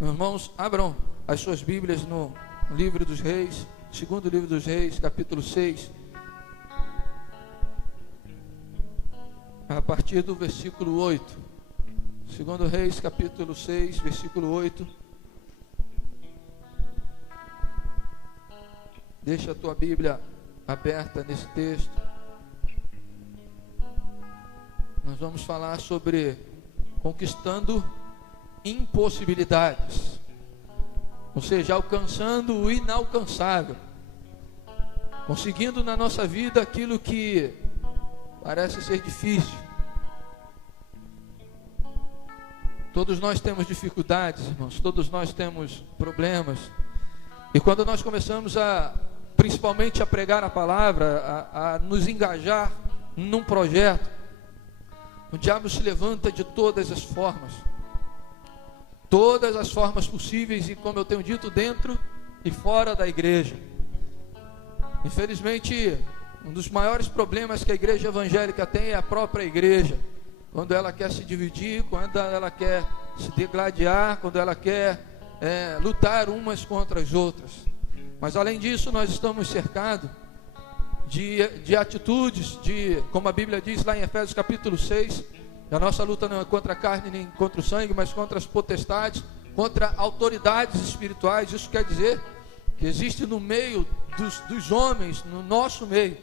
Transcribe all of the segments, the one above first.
Meus irmãos, abram as suas Bíblias no livro dos Reis, segundo livro dos Reis, capítulo 6, a partir do versículo 8. Segundo Reis, capítulo 6, versículo 8. Deixa a tua Bíblia aberta nesse texto. Nós vamos falar sobre conquistando impossibilidades, ou seja, alcançando o inalcançável, conseguindo na nossa vida aquilo que parece ser difícil. Todos nós temos dificuldades, irmãos, todos nós temos problemas, e quando nós começamos principalmente a pregar a palavra, a nos engajar num projeto, o diabo se levanta de todas as formas possíveis, e como eu tenho dito, dentro e fora da igreja. Infelizmente, um dos maiores problemas que a igreja evangélica tem é a própria igreja, quando ela quer se dividir, quando ela quer se degladiar, quando ela quer lutar umas contra as outras. Mas além disso, nós estamos cercados de atitudes, como a Bíblia diz lá em Efésios capítulo 6, a nossa luta não é contra a carne nem contra o sangue, mas contra as potestades, contra autoridades espirituais. Isso quer dizer que existe no meio dos homens, no nosso meio,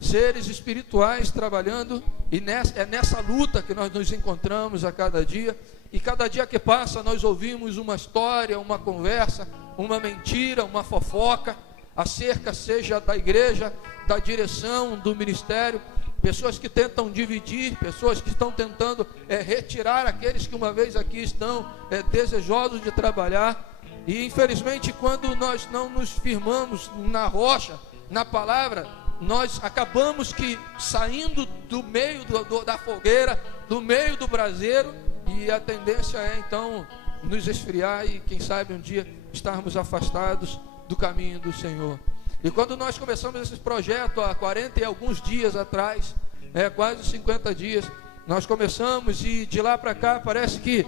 seres espirituais trabalhando, e é nessa luta que nós nos encontramos a cada dia. E cada dia que passa nós ouvimos uma história, uma conversa, uma mentira, uma fofoca acerca, seja da igreja, da direção, do ministério. Pessoas que tentam dividir, pessoas que estão tentando retirar aqueles que uma vez aqui estão desejosos de trabalhar. E infelizmente, quando nós não nos firmamos na rocha, na palavra, nós acabamos que saindo do meio da fogueira, do meio do braseiro, e a tendência é então nos esfriar e quem sabe um dia estarmos afastados do caminho do Senhor. E quando nós começamos esse projeto há 40 e alguns dias atrás, quase 50 dias, nós começamos, e de lá para cá parece que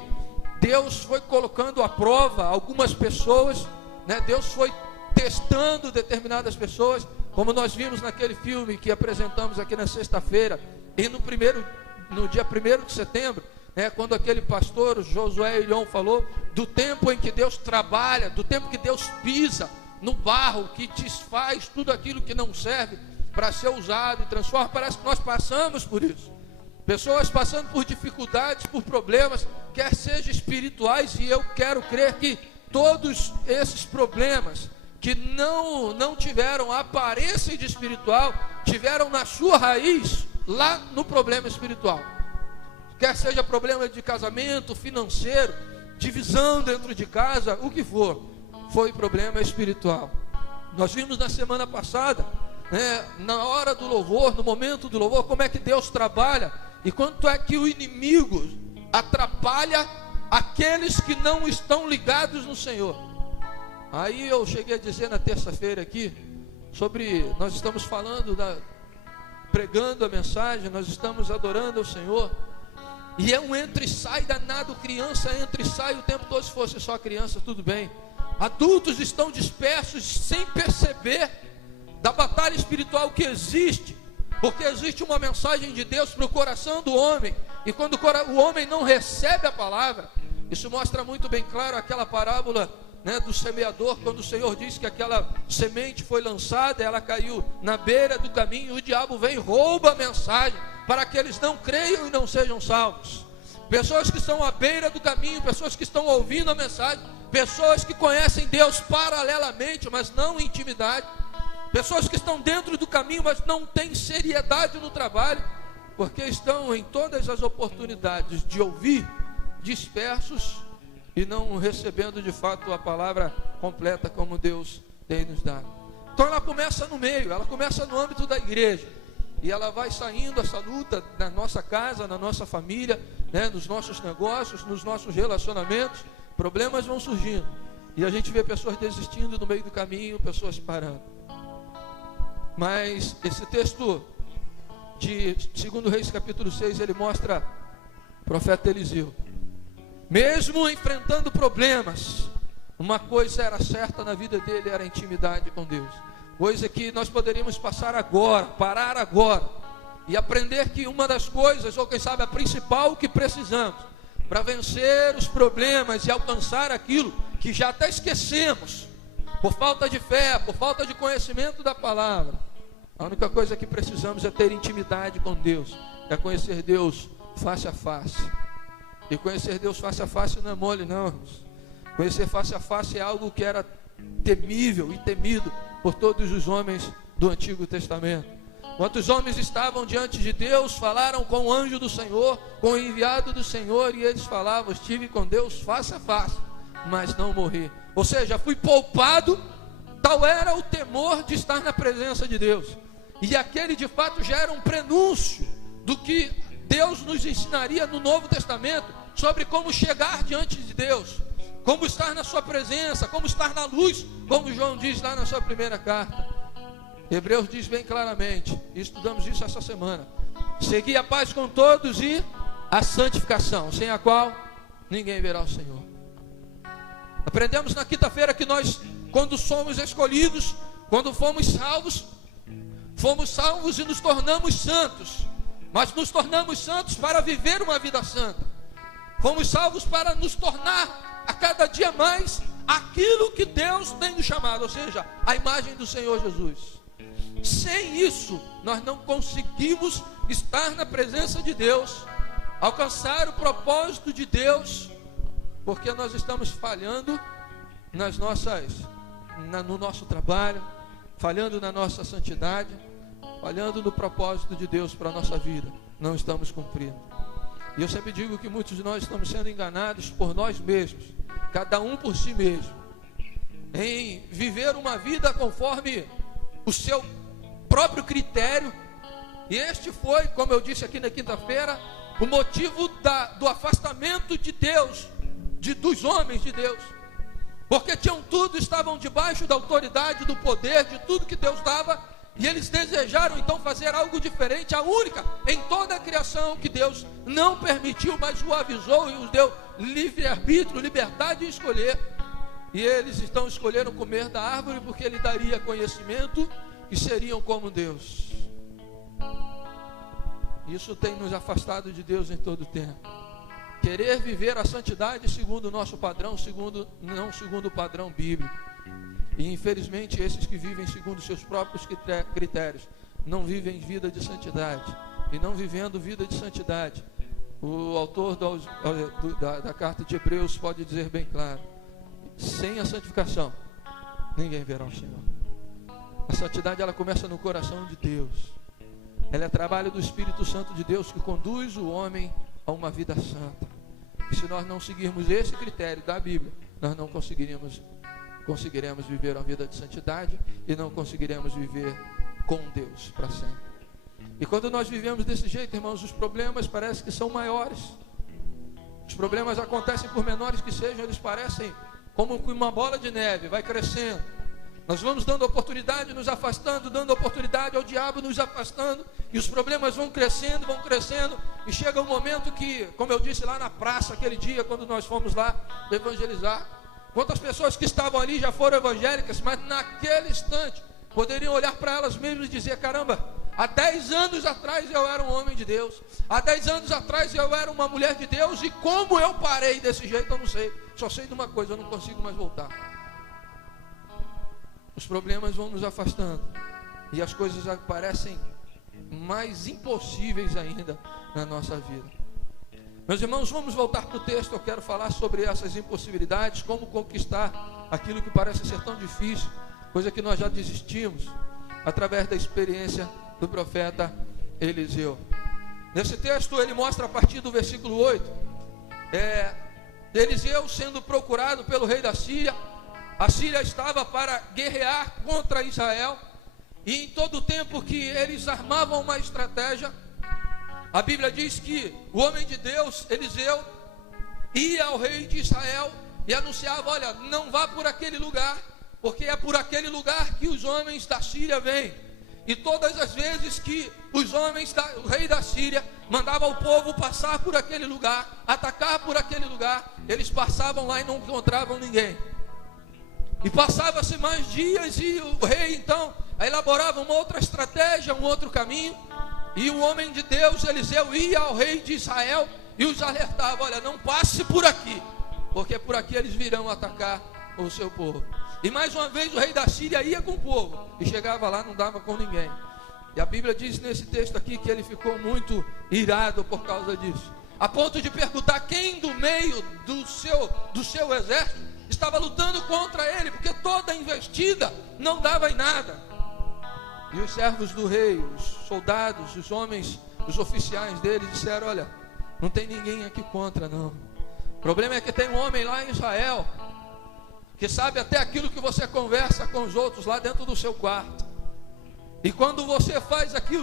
Deus foi colocando à prova algumas pessoas, Deus foi testando determinadas pessoas, como nós vimos naquele filme que apresentamos aqui na sexta-feira, e no dia 1º de setembro, quando aquele pastor, o Josué Ilhon, falou do tempo em que Deus trabalha, do tempo que Deus pisa no barro, que desfaz tudo aquilo que não serve para ser usado e transforma. Parece que nós passamos por isso, pessoas passando por dificuldades, por problemas, quer sejam espirituais, e eu quero crer que todos esses problemas que não tiveram a aparência de espiritual, tiveram na sua raiz lá no problema espiritual. Quer seja problema de casamento, financeiro, divisão dentro de casa, o que for, foi problema espiritual. Nós vimos na semana passada, na hora do louvor, no momento do louvor, como é que Deus trabalha, e quanto é que o inimigo atrapalha aqueles que não estão ligados no Senhor. Aí eu cheguei a dizer na terça-feira aqui, nós estamos falando, pregando a mensagem, nós estamos adorando ao Senhor, e é um entra e sai danado. Criança entra e sai o tempo todo. Se fosse só criança, tudo bem. Adultos estão dispersos sem perceber da batalha espiritual que existe, porque existe uma mensagem de Deus para o coração do homem, e quando o homem não recebe a palavra, isso mostra muito bem claro aquela parábola do semeador, quando o Senhor diz que aquela semente foi lançada, ela caiu na beira do caminho, o diabo vem e rouba a mensagem, para que eles não creiam e não sejam salvos. Pessoas que estão à beira do caminho, pessoas que estão ouvindo a mensagem, pessoas que conhecem Deus paralelamente, mas não em intimidade, pessoas que estão dentro do caminho, mas não têm seriedade no trabalho, porque estão em todas as oportunidades de ouvir, dispersos, e não recebendo de fato a palavra completa como Deus tem nos dado. Então ela começa no meio, ela começa no âmbito da igreja, e ela vai saindo essa luta na nossa casa, na nossa família, nos nossos negócios, nos nossos relacionamentos. Problemas vão surgindo, e a gente vê pessoas desistindo no meio do caminho, pessoas parando. Mas esse texto de 2 Reis capítulo 6, ele mostra o profeta Eliseu, mesmo enfrentando problemas, uma coisa era certa na vida dele, era a intimidade com Deus. Coisa que nós poderíamos passar agora, parar agora, e aprender que uma das coisas, ou quem sabe a principal que precisamos, para vencer os problemas e alcançar aquilo que já até esquecemos, por falta de fé, por falta de conhecimento da palavra, a única coisa que precisamos é ter intimidade com Deus, é conhecer Deus face a face. E conhecer Deus face a face não é mole não, irmãos. Conhecer face a face é algo que era temível e temido por todos os homens do Antigo Testamento. Quantos homens estavam diante de Deus, falaram com o anjo do Senhor, com o enviado do Senhor, e eles falavam: estive com Deus face a face, mas não morri. Ou seja, fui poupado. Tal era o temor de estar na presença de Deus. E aquele de fato já era um prenúncio do que Deus nos ensinaria no Novo Testamento, sobre como chegar diante de Deus, como estar na sua presença, como estar na luz, como João diz lá na sua primeira carta. Hebreus diz bem claramente, e estudamos isso essa semana: segui a paz com todos e a santificação, sem a qual ninguém verá o Senhor. Aprendemos na quinta-feira que nós, quando somos escolhidos, quando fomos salvos e nos tornamos santos. Mas nos tornamos santos para viver uma vida santa. Fomos salvos para nos tornar a cada dia mais aquilo que Deus tem nos chamado, ou seja, a imagem do Senhor Jesus. Sem isso, nós não conseguimos estar na presença de Deus, alcançar o propósito de Deus, porque nós estamos falhando no nosso trabalho, falhando na nossa santidade, falhando no propósito de Deus para a nossa vida. Não estamos cumprindo. E eu sempre digo que muitos de nós estamos sendo enganados por nós mesmos, cada um por si mesmo, em viver uma vida conforme o seu próprio critério. E este foi, como eu disse aqui na quinta-feira, o motivo do afastamento de Deus, dos homens de Deus, porque tinham tudo, estavam debaixo da autoridade, do poder, de tudo que Deus dava, e eles desejaram então fazer algo diferente, a única em toda a criação que Deus não permitiu, mas o avisou e os deu livre-arbítrio, liberdade de escolher. E eles escolheram comer da árvore porque ele daria conhecimento e seriam como Deus. Isso tem nos afastado de Deus em todo o tempo. Querer viver a santidade segundo o nosso padrão, não segundo o padrão bíblico. E infelizmente esses que vivem segundo seus próprios critérios não vivem vida de santidade. E não vivendo vida de santidade, o autor da carta de Hebreus pode dizer bem claro: sem a santificação ninguém verá o Senhor. A santidade, ela começa no coração de Deus. Ela é trabalho do Espírito Santo de Deus que conduz o homem a uma vida santa. E se nós não seguirmos esse critério da Bíblia, nós não conseguiremos viver uma vida de santidade e não conseguiremos viver com Deus para sempre. E quando nós vivemos desse jeito, irmãos, os problemas parecem que são maiores. Os problemas acontecem por menores que sejam, eles parecem como uma bola de neve, vai crescendo. Nós vamos dando oportunidade, nos afastando, dando oportunidade ao diabo, nos afastando, e os problemas vão crescendo, e chega um momento que, como eu disse lá na praça, aquele dia, quando nós fomos lá evangelizar, quantas pessoas que estavam ali já foram evangélicas, mas naquele instante, poderiam olhar para elas mesmas e dizer: caramba, há 10 anos atrás eu era um homem de Deus, há 10 anos atrás eu era uma mulher de Deus, e como eu parei desse jeito eu não sei, só sei de uma coisa: eu não consigo mais voltar. Os problemas vão nos afastando, e as coisas parecem mais impossíveis ainda na nossa vida. Meus irmãos, vamos voltar para o texto. Eu quero falar sobre essas impossibilidades, como conquistar aquilo que parece ser tão difícil, coisa que nós já desistimos, através da experiência do profeta Eliseu. Nesse texto ele mostra a partir do versículo 8, Eliseu sendo procurado pelo rei da Síria. A Síria estava para guerrear contra Israel, e em todo o tempo que eles armavam uma estratégia, a Bíblia diz que o homem de Deus, Eliseu, ia ao rei de Israel e anunciava: olha, não vá por aquele lugar, porque é por aquele lugar que os homens da Síria vêm. E todas as vezes que o rei da Síria mandava o povo passar por aquele lugar, atacar por aquele lugar, eles passavam lá e não encontravam ninguém. E passava-se mais dias e o rei então elaborava uma outra estratégia, um outro caminho. E o homem de Deus, Eliseu, ia ao rei de Israel e os alertava: olha, não passe por aqui, porque por aqui eles virão atacar o seu povo. E mais uma vez o rei da Síria ia com o povo, e chegava lá, não dava com ninguém. E a Bíblia diz nesse texto aqui que ele ficou muito irado por causa disso, a ponto de perguntar quem do meio do seu exército estava lutando contra ele, porque toda a investida não dava em nada. E os servos do rei, os soldados, os homens, os oficiais dele disseram: olha, não tem ninguém aqui contra, não. O problema é que tem um homem lá em Israel que sabe até aquilo que você conversa com os outros lá dentro do seu quarto. E quando você faz aqui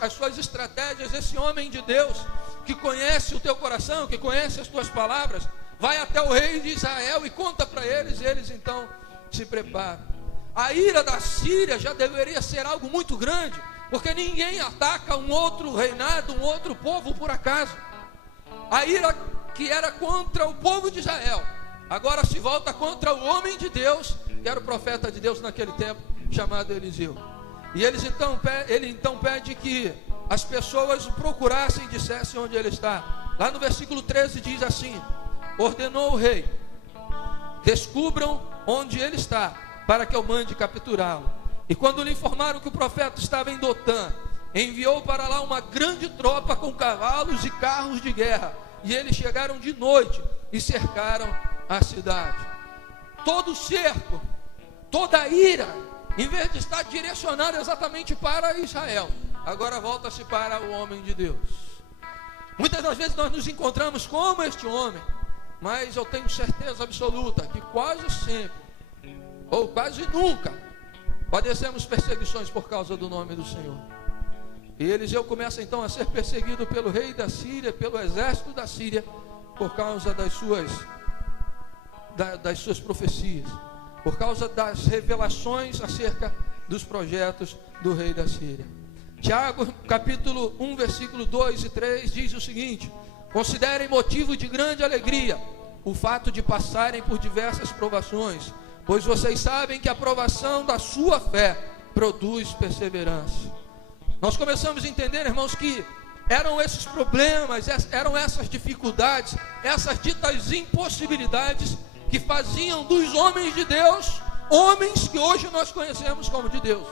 as suas estratégias, esse homem de Deus, que conhece o teu coração, que conhece as tuas palavras, vai até o rei de Israel e conta para eles, e eles então se preparam. A ira da Síria já deveria ser algo muito grande, porque ninguém ataca um outro reinado, um outro povo por acaso. A ira que era contra o povo de Israel, agora se volta contra o homem de Deus, que era o profeta de Deus naquele tempo, chamado Eliseu. E ele então pede que as pessoas o procurassem e dissessem onde ele está. Lá no versículo 13 diz assim: ordenou o rei: descubram onde ele está, para que eu mande capturá-lo. E quando lhe informaram que o profeta estava em Dotã, enviou para lá uma grande tropa com cavalos e carros de guerra. E eles chegaram de noite e cercaram a cidade. Todo o cerco, toda a ira, em vez de estar direcionado exatamente para Israel, agora volta-se para o homem de Deus. Muitas das vezes nós nos encontramos como este homem, mas eu tenho certeza absoluta que quase sempre, ou quase nunca, padecemos perseguições por causa do nome do Senhor. E Eliseu começa então a ser perseguido pelo rei da Síria, pelo exército da Síria, por causa das suas profecias, por causa das revelações acerca dos projetos do rei da Síria. Tiago, capítulo 1, versículo 2 e 3, diz o seguinte: considerem motivo de grande alegria o fato de passarem por diversas provações, pois vocês sabem que a provação da sua fé produz perseverança. Nós começamos a entender, irmãos, que eram esses problemas, eram essas dificuldades, essas ditas impossibilidades que faziam dos homens de Deus, homens que hoje nós conhecemos como de Deus,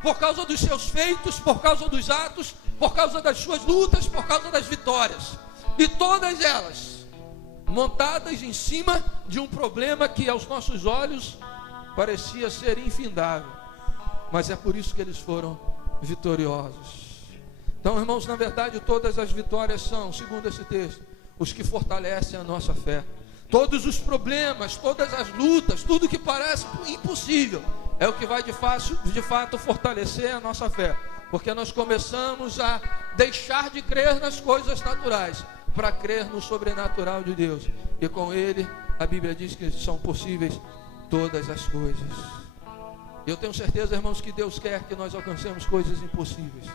por causa dos seus feitos, por causa dos atos, por causa das suas lutas, por causa das vitórias, e todas elas montadas em cima de um problema que aos nossos olhos parecia ser infindável, mas é por isso que eles foram vitoriosos. Então, irmãos, na verdade todas as vitórias são, segundo esse texto, os que fortalecem a nossa fé. Todos os problemas, todas as lutas, tudo que parece impossível, é o que vai de fato fortalecer a nossa fé, porque nós começamos a deixar de crer nas coisas naturais para crer no sobrenatural de Deus, e com ele a Bíblia diz que são possíveis todas as coisas. Eu tenho certeza, irmãos, que Deus quer que nós alcancemos coisas impossíveis.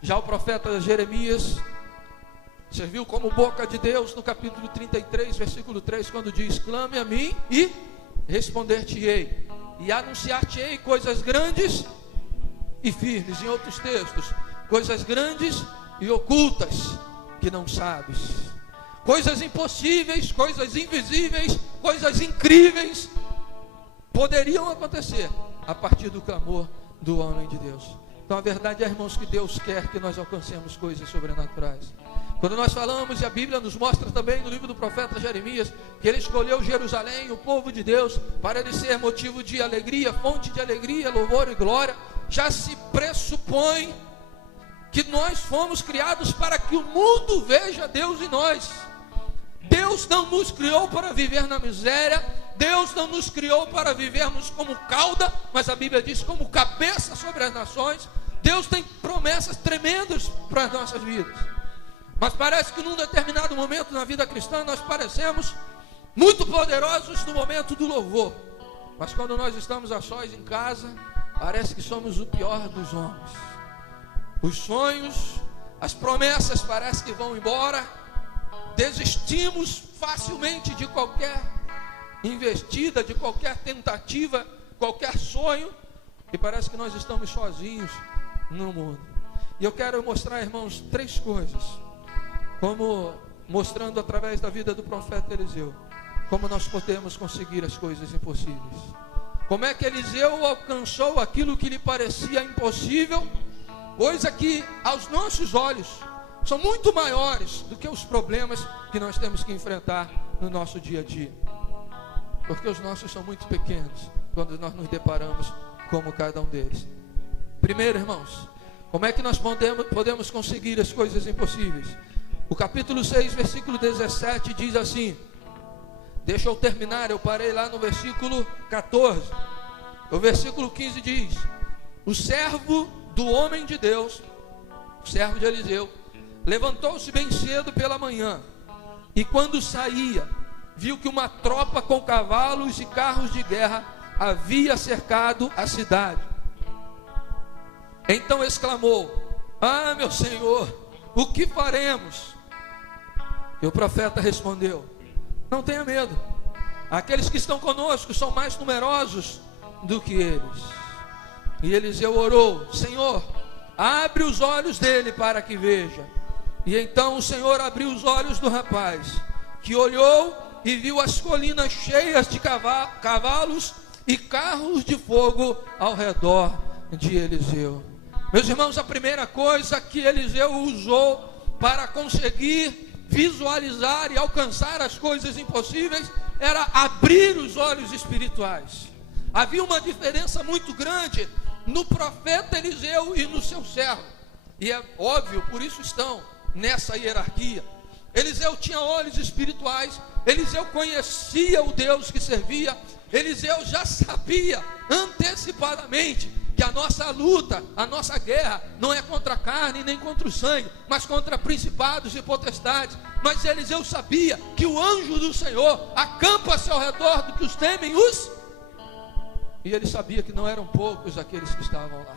Já o profeta Jeremias serviu como boca de Deus no capítulo 33, versículo 3, quando diz: clame a mim e responder-te-ei, e anunciar-te-ei coisas grandes e firmes. Em outros textos, coisas grandes e ocultas que não sabes, coisas impossíveis, coisas invisíveis, coisas incríveis poderiam acontecer a partir do clamor do homem de Deus. Então a verdade é, irmãos, que Deus quer que nós alcancemos coisas sobrenaturais. Quando nós falamos, e a Bíblia nos mostra também no livro do profeta Jeremias, que ele escolheu Jerusalém, o povo de Deus, para ele ser motivo de alegria, fonte de alegria, louvor e glória, já se pressupõe que nós fomos criados para que o mundo veja Deus em nós. Deus não nos criou para viver na miséria, Deus não nos criou para vivermos como cauda, mas a Bíblia diz como cabeça sobre as nações. Deus tem promessas tremendas para as nossas vidas, mas parece que num determinado momento na vida cristã nós parecemos muito poderosos no momento do louvor, mas quando nós estamos a sós em casa, parece que somos o pior dos homens. Os sonhos, as promessas parece que vão embora, desistimos facilmente de qualquer investida, de qualquer tentativa, qualquer sonho, e parece que nós estamos sozinhos no mundo. E eu quero mostrar, irmãos, 3 coisas, como mostrando através da vida do profeta Eliseu, como nós podemos conseguir as coisas impossíveis. Como é que Eliseu alcançou aquilo que lhe parecia impossível, coisa que aos nossos olhos são muito maiores do que os problemas que nós temos que enfrentar no nosso dia a dia, porque os nossos são muito pequenos quando nós nos deparamos como cada um deles. Primeiro, irmãos, como é que nós podemos conseguir as coisas impossíveis? O capítulo 6, versículo 17 diz assim, deixa eu terminar, eu parei lá no versículo 14. O versículo 15 diz, o servo do homem de Deus, o servo de Eliseu, levantou-se bem cedo pela manhã, e quando saía, viu que uma tropa com cavalos e carros de guerra havia cercado a cidade. Então exclamou, ah, meu Senhor, o que faremos? E o profeta respondeu, não tenha medo, aqueles que estão conosco são mais numerosos do que eles. E Eliseu orou, Senhor, abre os olhos dele para que veja. E então o Senhor abriu os olhos do rapaz, que olhou e viu as colinas cheias de cavalos e carros de fogo ao redor de Eliseu. Meus irmãos, a primeira coisa que Eliseu usou para conseguir visualizar e alcançar as coisas impossíveis era abrir os olhos espirituais. Havia uma diferença muito grande no profeta Eliseu e no seu servo, e é óbvio, por isso estão nessa hierarquia. Eliseu tinha olhos espirituais, Eliseu conhecia o Deus que servia, Eliseu já sabia antecipadamente que a nossa luta, a nossa guerra não é contra a carne nem contra o sangue, mas contra principados e potestades. Mas Eliseu sabia que o anjo do Senhor acampa-se ao redor do que os temem os... E ele sabia que não eram poucos aqueles que estavam lá.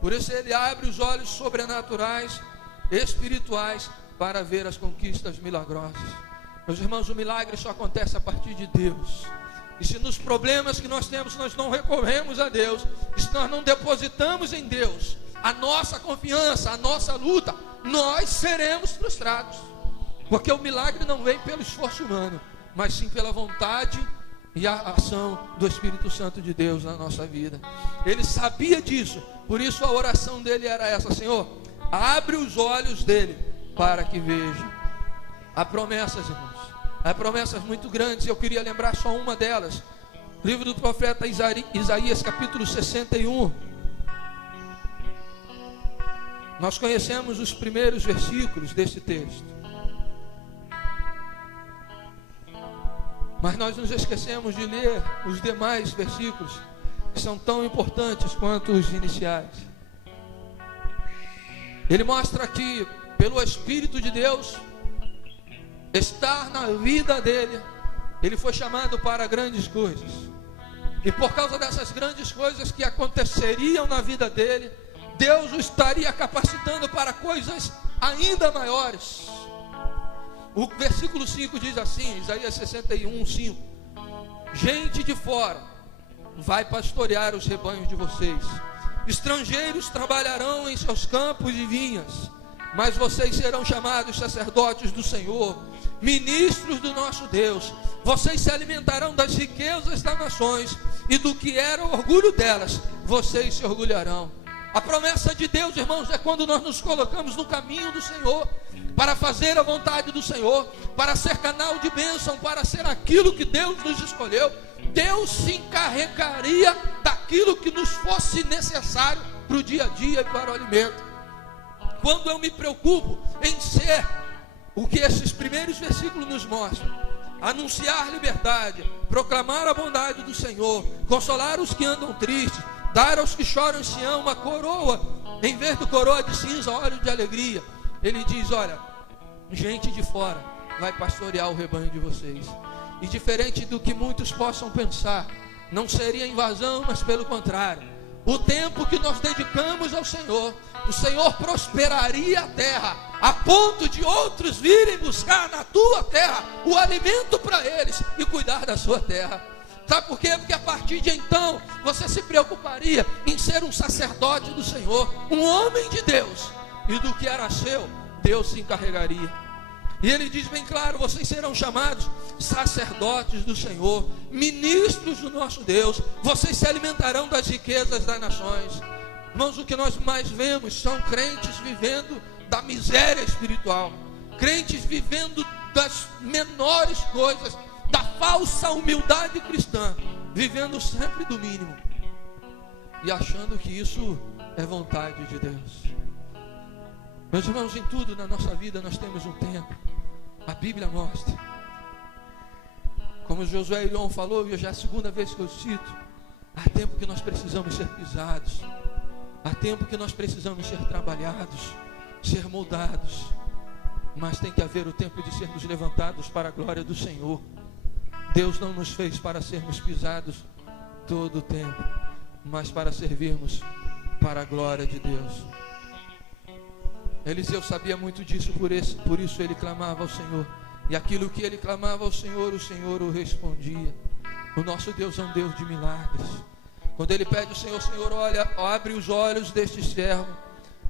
Por isso ele abre os olhos sobrenaturais, espirituais, para ver as conquistas milagrosas. Meus irmãos, o milagre só acontece a partir de Deus. E se nos problemas que nós temos, nós não recorremos a Deus, e se nós não depositamos em Deus a nossa confiança, a nossa luta, nós seremos frustrados. Porque o milagre não vem pelo esforço humano, mas sim pela vontade e a ação do Espírito Santo de Deus na nossa vida. Ele sabia disso, por isso a oração dele era essa: Senhor, abre os olhos dele para que veja. Há promessas, irmãos, há promessas muito grandes. Eu queria lembrar só uma delas. Livro do profeta Isaías, capítulo 61. Nós conhecemos os primeiros versículos desse texto, mas nós nos esquecemos de ler os demais versículos, que são tão importantes quanto os iniciais. Ele mostra que, pelo Espírito de Deus estar na vida dele, ele foi chamado para grandes coisas. E por causa dessas grandes coisas que aconteceriam na vida dele, Deus o estaria capacitando para coisas ainda maiores. O versículo 5 diz assim, Isaías 61, 5: gente de fora vai pastorear os rebanhos de vocês, estrangeiros trabalharão em seus campos e vinhas, mas vocês serão chamados sacerdotes do Senhor, ministros do nosso Deus. Vocês se alimentarão das riquezas das nações, e do que era o orgulho delas, vocês se orgulharão. A promessa de Deus, irmãos, é quando nós nos colocamos no caminho do Senhor, para fazer a vontade do Senhor, para ser canal de bênção, para ser aquilo que Deus nos escolheu. Deus se encarregaria daquilo que nos fosse necessário para o dia a dia e para o alimento. Quando eu me preocupo em ser o que esses primeiros versículos nos mostram: anunciar liberdade, proclamar a bondade do Senhor, consolar os que andam tristes, dar aos que choram em Sião uma coroa, em vez de coroa de cinza, óleo de alegria. Ele diz: olha, gente de fora vai pastorear o rebanho de vocês. E diferente do que muitos possam pensar, não seria invasão, mas pelo contrário, o tempo que nós dedicamos ao Senhor, o Senhor prosperaria a terra, a ponto de outros virem buscar na tua terra o alimento para eles e cuidar da sua terra. Sabe por quê? Porque a partir de então, você se preocuparia em ser um sacerdote do Senhor, um homem de Deus, e do que era seu, Deus se encarregaria. E ele diz bem claro: vocês serão chamados sacerdotes do Senhor, ministros do nosso Deus, vocês se alimentarão das riquezas das nações. Irmãos, o que nós mais vemos são crentes vivendo da miséria espiritual, crentes vivendo das menores coisas, da falsa humildade cristã, vivendo sempre do mínimo e achando que isso é vontade de Deus. Meus irmãos, em tudo na nossa vida nós temos um tempo. A Bíblia mostra, como Josué Irion falou, e já é a segunda vez que eu cito, há tempo que nós precisamos ser pisados, há tempo que nós precisamos ser trabalhados, ser moldados, mas tem que haver o tempo de sermos levantados para a glória do Senhor. Deus não nos fez para sermos pisados todo o tempo, mas para servirmos para a glória de Deus. Eliseu sabia muito disso, por isso ele clamava ao Senhor. E aquilo que ele clamava ao Senhor, o Senhor o respondia. O nosso Deus é um Deus de milagres. Quando ele pede ao Senhor: Senhor, olha, abre os olhos deste servo,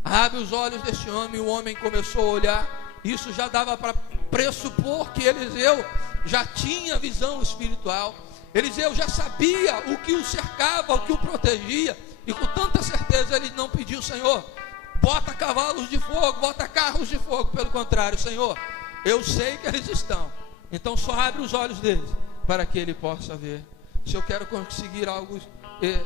abre os olhos deste homem. O homem começou a olhar. Isso já dava para pressupor que Eliseu já tinha visão espiritual. Eliseu já sabia o que o cercava, o que o protegia. E com tanta certeza ele não pediu: Senhor, bota cavalos de fogo, bota carros de fogo. Pelo contrário: Senhor, eu sei que eles estão, então só abre os olhos deles para que ele possa ver. Se eu quero conseguir algo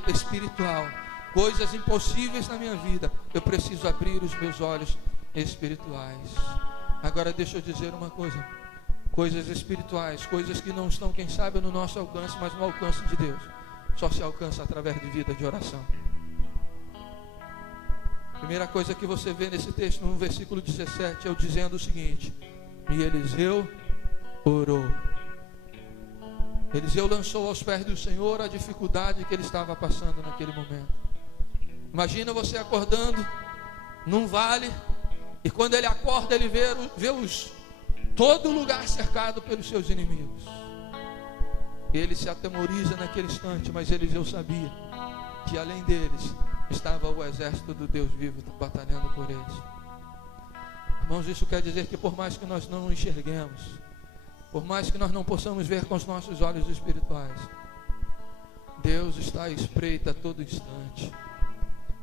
espiritual, coisas impossíveis na minha vida, eu preciso abrir os meus olhos espirituais. Agora deixa eu dizer uma coisa: coisas espirituais, coisas que não estão, quem sabe, no nosso alcance, mas no alcance de Deus, só se alcança através de vida de oração. Primeira coisa que você vê nesse texto, no versículo 17, é o dizendo o seguinte: e Eliseu orou. Eliseu lançou aos pés do Senhor a dificuldade que ele estava passando naquele momento. Imagina você acordando num vale, e quando ele acorda, ele vê todo lugar cercado pelos seus inimigos. Ele se atemoriza naquele instante, mas Eliseu sabia que além deles estava o exército do Deus vivo batalhando por eles. Irmãos, isso quer dizer que por mais que nós não enxerguemos, por mais que nós não possamos ver com os nossos olhos espirituais, Deus está à espreita a todo instante.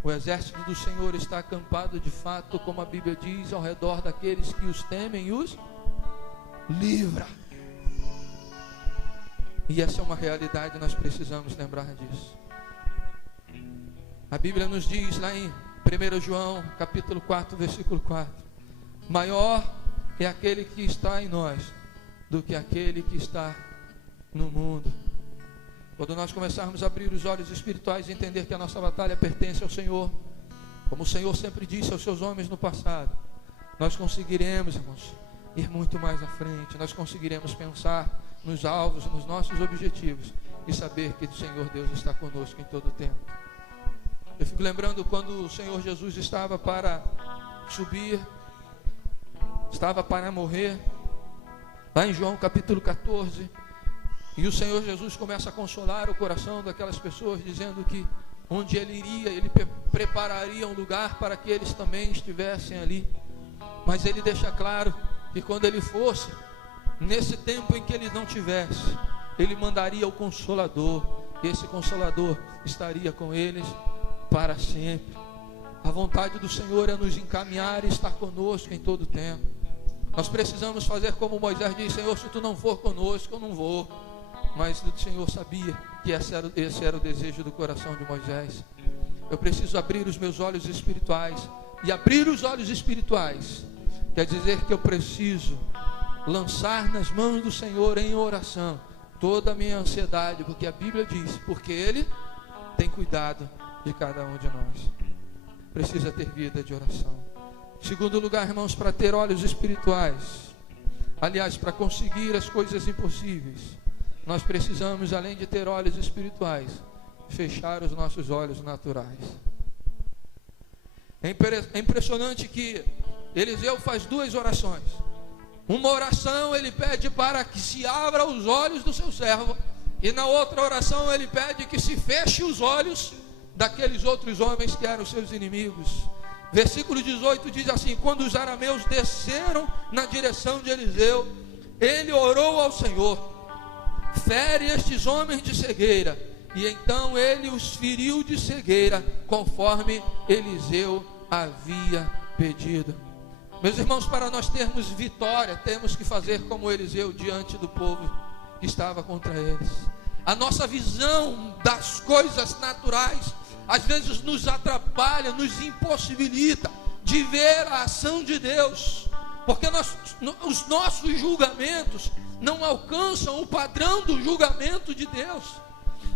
O exército do Senhor está acampado de fato, como a Bíblia diz, ao redor daqueles que os temem e os livra. E essa é uma realidade, nós precisamos lembrar disso. A Bíblia nos diz lá em 1 João capítulo 4, versículo 4: maior é aquele que está em nós do que aquele que está no mundo. Quando nós começarmos a abrir os olhos espirituais e entender que a nossa batalha pertence ao Senhor, como o Senhor sempre disse aos seus homens no passado, nós conseguiremos, irmãos, ir muito mais à frente. Nós conseguiremos pensar nos alvos, nos nossos objetivos e saber que o Senhor Deus está conosco em todo o tempo. Eu fico lembrando quando o Senhor Jesus estava para subir, estava para morrer, lá em João capítulo 14, e o Senhor Jesus começa a consolar o coração daquelas pessoas, dizendo que onde Ele iria, Ele prepararia um lugar para que eles também estivessem ali. Mas Ele deixa claro que quando Ele fosse, nesse tempo em que Ele não tivesse, Ele mandaria o Consolador, e esse Consolador estaria com eles para sempre. A vontade do Senhor é nos encaminhar e estar conosco em todo o tempo. Nós precisamos fazer como Moisés disse: Senhor, se Tu não for conosco, eu não vou. Mas o Senhor sabia que esse era o desejo do coração de Moisés. Eu preciso abrir os meus olhos espirituais. E abrir os olhos espirituais quer dizer que eu preciso lançar nas mãos do Senhor em oração toda a minha ansiedade, porque a Bíblia diz: porque Ele tem cuidado de cada um de nós. Precisa ter vida de oração. Segundo lugar, irmãos, para ter olhos espirituais, aliás, para conseguir as coisas impossíveis, nós precisamos, além de ter olhos espirituais, fechar os nossos olhos naturais. É impressionante que Eliseu faz duas orações. Uma oração ele pede para que se abra os olhos do seu servo, e na outra oração ele pede que se feche os olhos daqueles outros homens que eram seus inimigos. Versículo 18 diz assim: quando os arameus desceram na direção de Eliseu, ele orou ao Senhor: fere estes homens de cegueira. E então ele os feriu de cegueira, conforme Eliseu havia pedido. Meus irmãos, para nós termos vitória, temos que fazer como Eliseu diante do povo que estava contra eles. A nossa visão das coisas naturais às vezes nos atrapalha, nos impossibilita de ver a ação de Deus, porque os nossos julgamentos não alcançam o padrão do julgamento de Deus.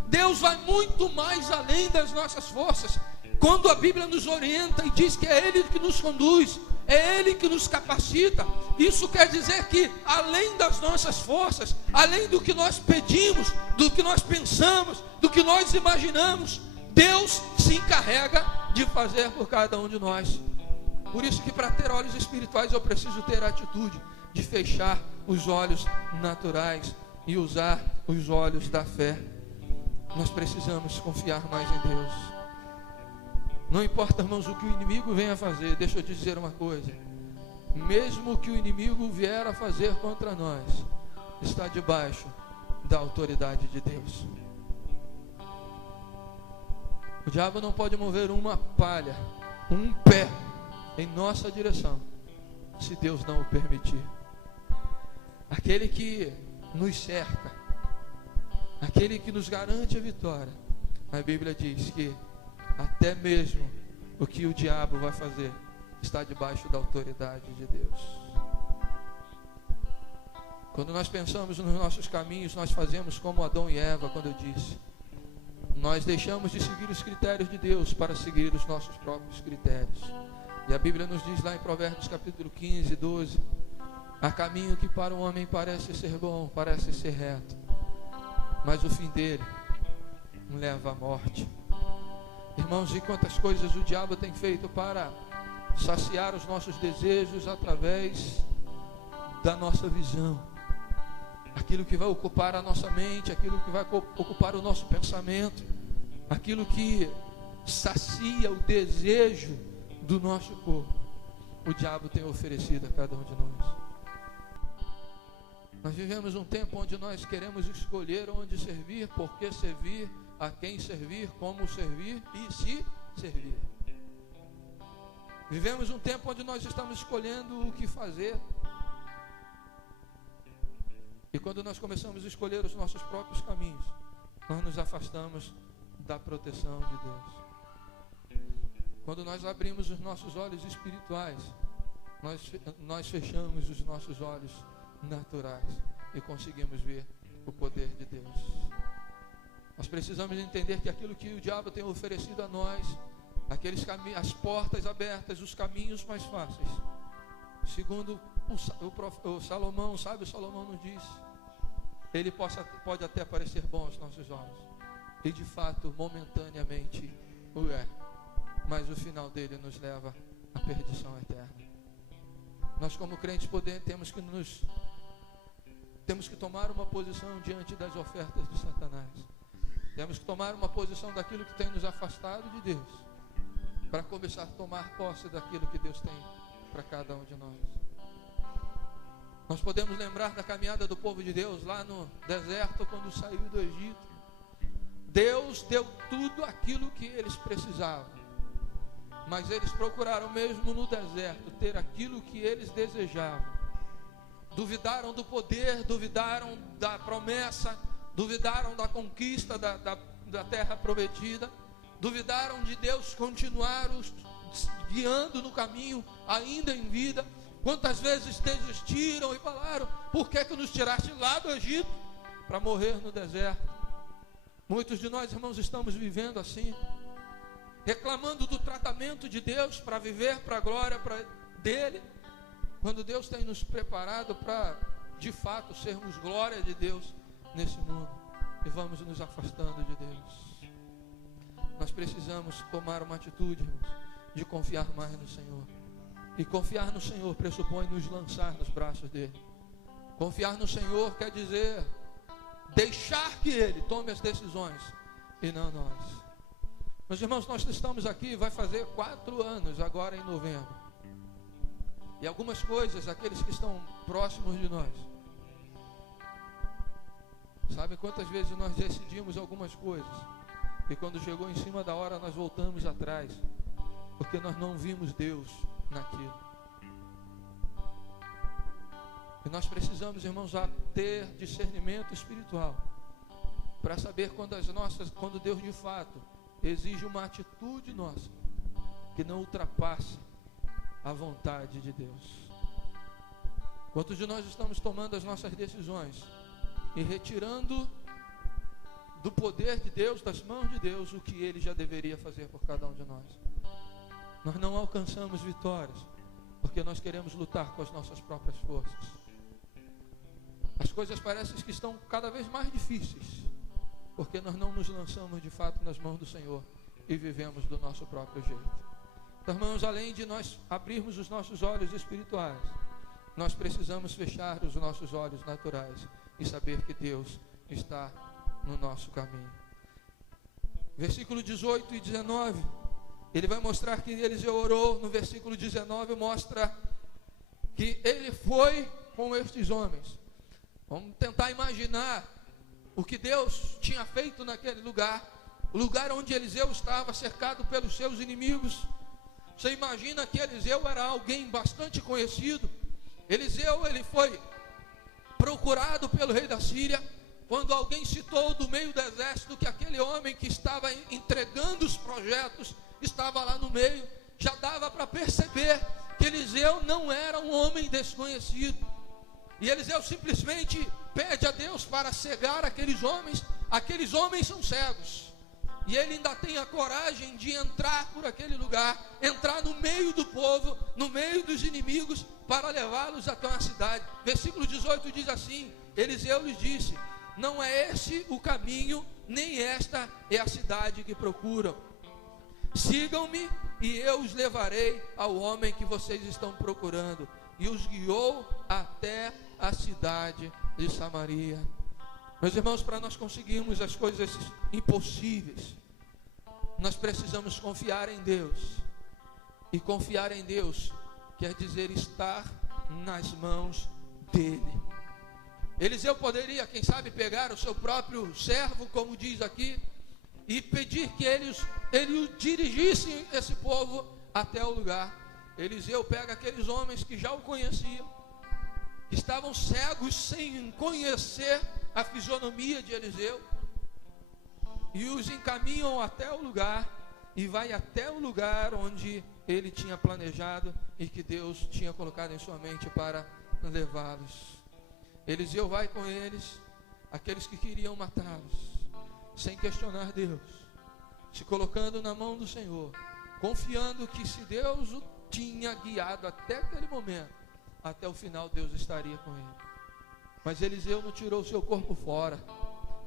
Deus vai muito mais além das nossas forças. Quando a Bíblia nos orienta e diz que é Ele que nos conduz, é Ele que nos capacita, isso quer dizer que além das nossas forças, além do que nós pedimos, do que nós pensamos, do que nós imaginamos, Deus se encarrega de fazer por cada um de nós. Por isso que para ter olhos espirituais eu preciso ter a atitude de fechar os olhos naturais e usar os olhos da fé. Nós precisamos confiar mais em Deus. Não importa, irmãos, o que o inimigo venha fazer. Deixa eu te dizer uma coisa: mesmo que o inimigo vier a fazer contra nós, está debaixo da autoridade de Deus. O diabo não pode mover uma palha, um pé em nossa direção, se Deus não o permitir. Aquele que nos cerca, aquele que nos garante a vitória, a Bíblia diz que até mesmo o que o diabo vai fazer está debaixo da autoridade de Deus. Quando nós pensamos nos nossos caminhos, nós fazemos como Adão e Eva, quando eu disse: nós deixamos de seguir os critérios de Deus para seguir os nossos próprios critérios. E a Bíblia nos diz lá em Provérbios capítulo 15, 12: há caminho que para o homem parece ser bom, parece ser reto, mas o fim dele leva à morte. Irmãos, e quantas coisas o diabo tem feito para saciar os nossos desejos através da nossa visão. Aquilo que vai ocupar a nossa mente, aquilo que vai ocupar o nosso pensamento, aquilo que sacia o desejo do nosso corpo, o diabo tem oferecido a cada um de nós. Nós vivemos um tempo onde nós queremos escolher onde servir, por que servir, a quem servir, como servir e se servir. Vivemos um tempo onde nós estamos escolhendo o que fazer. E quando nós começamos a escolher os nossos próprios caminhos, nós nos afastamos da proteção de Deus. Quando nós abrimos os nossos olhos espirituais, nós fechamos os nossos olhos naturais e conseguimos ver o poder de Deus. Nós precisamos entender que aquilo que o diabo tem oferecido a nós, aqueles caminhos, as portas abertas, os caminhos mais fáceis, segundo o Salomão, o sábio Salomão nos diz, ele pode até parecer bom aos nossos olhos, e de fato momentaneamente o é, mas o final dele nos leva à perdição eterna. Nós como crentes temos que tomar uma posição diante das ofertas de Satanás. Temos que tomar uma posição daquilo que tem nos afastado de Deus, para começar a tomar posse daquilo que Deus tem para cada um de nós. Nós podemos lembrar da caminhada do povo de Deus lá no deserto, quando saiu do Egito. Deus deu tudo aquilo que eles precisavam, mas eles procuraram mesmo no deserto ter aquilo que eles desejavam. Duvidaram do poder, duvidaram da promessa, duvidaram da conquista da terra prometida, duvidaram de Deus continuar os guiando no caminho ainda em vida. Quantas vezes desistiram e falaram: por que nos tiraste lá do Egito para morrer no deserto? Muitos de nós, irmãos, estamos vivendo assim, reclamando do tratamento de Deus para viver para a glória dele, quando Deus tem nos preparado para de fato sermos glória de Deus nesse mundo, e vamos nos afastando de Deus. nós precisamos tomar uma atitude, irmãos, de confiar mais no Senhor. E confiar no Senhor pressupõe nos lançar nos braços dele. Confiar no Senhor quer dizer deixar que Ele tome as decisões e não nós. Meus irmãos, nós estamos aqui, vai fazer 4 anos agora em novembro. E algumas coisas, aqueles que estão próximos de nós, sabe quantas vezes nós decidimos algumas coisas e quando chegou em cima da hora nós voltamos atrás, porque nós não vimos Deus naquilo. E nós precisamos, irmãos, ter discernimento espiritual para saber quando Deus de fato exige uma atitude nossa que não ultrapasse a vontade de Deus. Quantos de nós estamos tomando as nossas decisões e retirando do poder de Deus, das mãos de Deus, o que Ele já deveria fazer por cada um de nós? Nós não alcançamos vitórias porque nós queremos lutar com as nossas próprias forças. As coisas parecem que estão cada vez mais difíceis porque nós não nos lançamos de fato nas mãos do Senhor e vivemos do nosso próprio jeito. Então, irmãos, além de nós abrirmos os nossos olhos espirituais, nós precisamos fechar os nossos olhos naturais e saber que Deus está no nosso caminho. Versículo 18 e 19, ele vai mostrar que Eliseu orou. No versículo 19 mostra que ele foi com estes homens. Vamos tentar imaginar o que Deus tinha feito naquele lugar, o lugar onde Eliseu estava cercado pelos seus inimigos. Você imagina que Eliseu era alguém bastante conhecido. Eliseu, ele foi procurado pelo rei da Síria, quando alguém citou do meio do exército que aquele homem que estava entregando os projetos estava lá no meio. Já dava para perceber que Eliseu não era um homem desconhecido. E Eliseu simplesmente pede a Deus para cegar aqueles homens. Aqueles homens são cegos. E ele ainda tem a coragem de entrar por aquele lugar, entrar no meio do povo, no meio dos inimigos, para levá-los até uma cidade. Versículo 18 diz assim: Eliseu lhes disse: não é esse o caminho, nem esta é a cidade que procuram. Sigam-me e eu os levarei ao homem que vocês estão procurando. E os guiou até a cidade de Samaria. Meus irmãos, para nós conseguirmos as coisas impossíveis, nós precisamos confiar em Deus. E confiar em Deus quer dizer estar nas mãos dele. Eliseu poderia, quem sabe, pegar o seu próprio servo, como diz aqui, e pedir que ele dirigisse esse povo até o lugar. Eliseu pega aqueles homens que já o conheciam, que estavam cegos sem conhecer a fisionomia de Eliseu, e os encaminham até o lugar, e vai até o lugar onde ele tinha planejado e que Deus tinha colocado em sua mente para levá-los. Eliseu vai com eles, aqueles que queriam matá-los, sem questionar Deus, se colocando na mão do Senhor, confiando que se Deus o tinha guiado até aquele momento, até o final Deus estaria com ele. Mas Eliseu não tirou o seu corpo fora.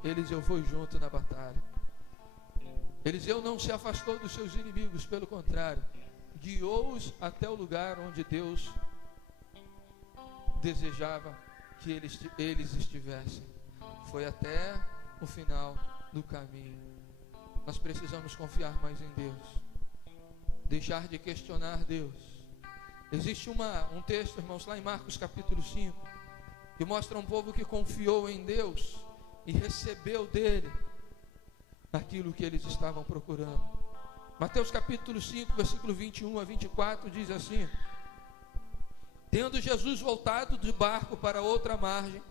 Eliseu foi junto na batalha. Eliseu não se afastou dos seus inimigos, pelo contrário, guiou-os até o lugar onde Deus desejava que eles estivessem. Foi até o final do caminho. Nós precisamos confiar mais em Deus, deixar de questionar Deus. Existe um texto, irmãos, lá em Marcos capítulo 5, que mostra um povo que confiou em Deus e recebeu dele aquilo que eles estavam procurando. Mateus capítulo 5, versículo 21 a 24 diz assim: tendo Jesus voltado de barco para outra margem,